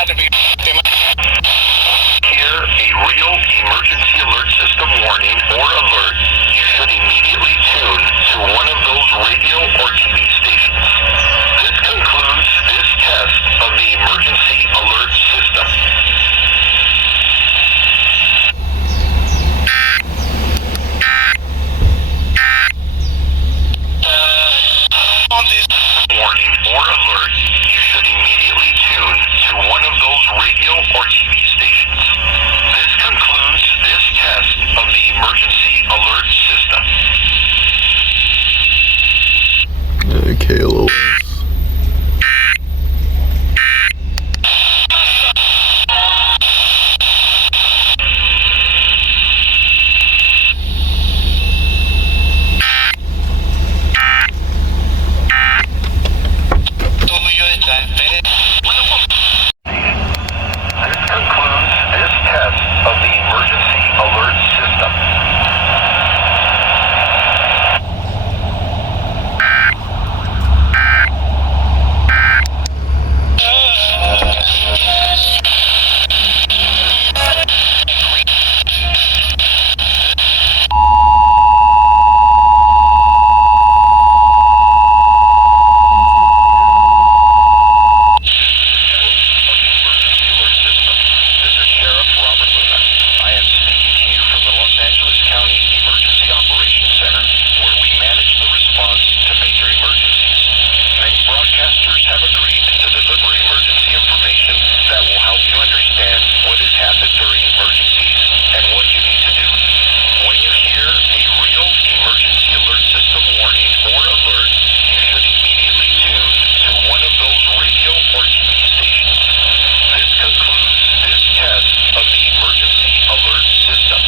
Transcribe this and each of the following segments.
had to be. Hear a real emergency alert system warning or alert, you should immediately tune to one of those radio or TV stations. This concludes this test of the emergency alert system. On this warning or alert, you should immediately tune to one of those radio or TV stations. This concludes this test of the emergency alert system. KLOS. This concludes this test of the emergency alert system.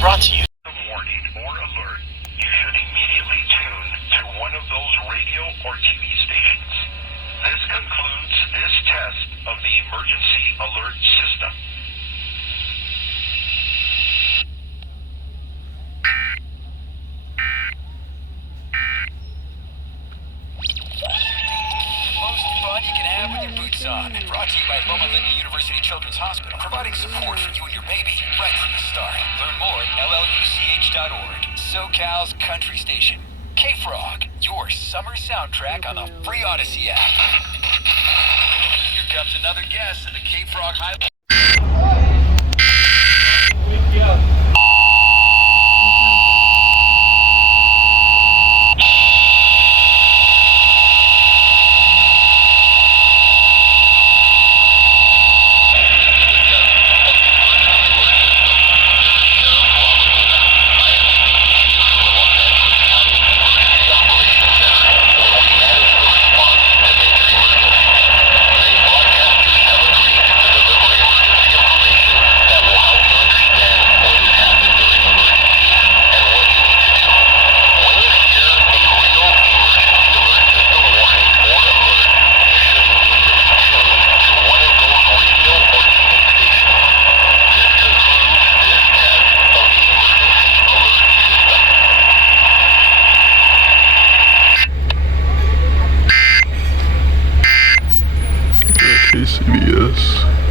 Brought to you. Warning or alert, you should immediately tune to one of those radio or TV stations. This concludes this test of the emergency alert system. Most fun you can have with your boots on. Brought to you by Loma Linda University Children's Hospital, providing support for you and your baby right from the start. Learn more at LLUCH.org. SoCal's Country Station. KFRG, your summer soundtrack on the free Odyssey app. Here comes another guest in the KFRG Highlight. KCBS.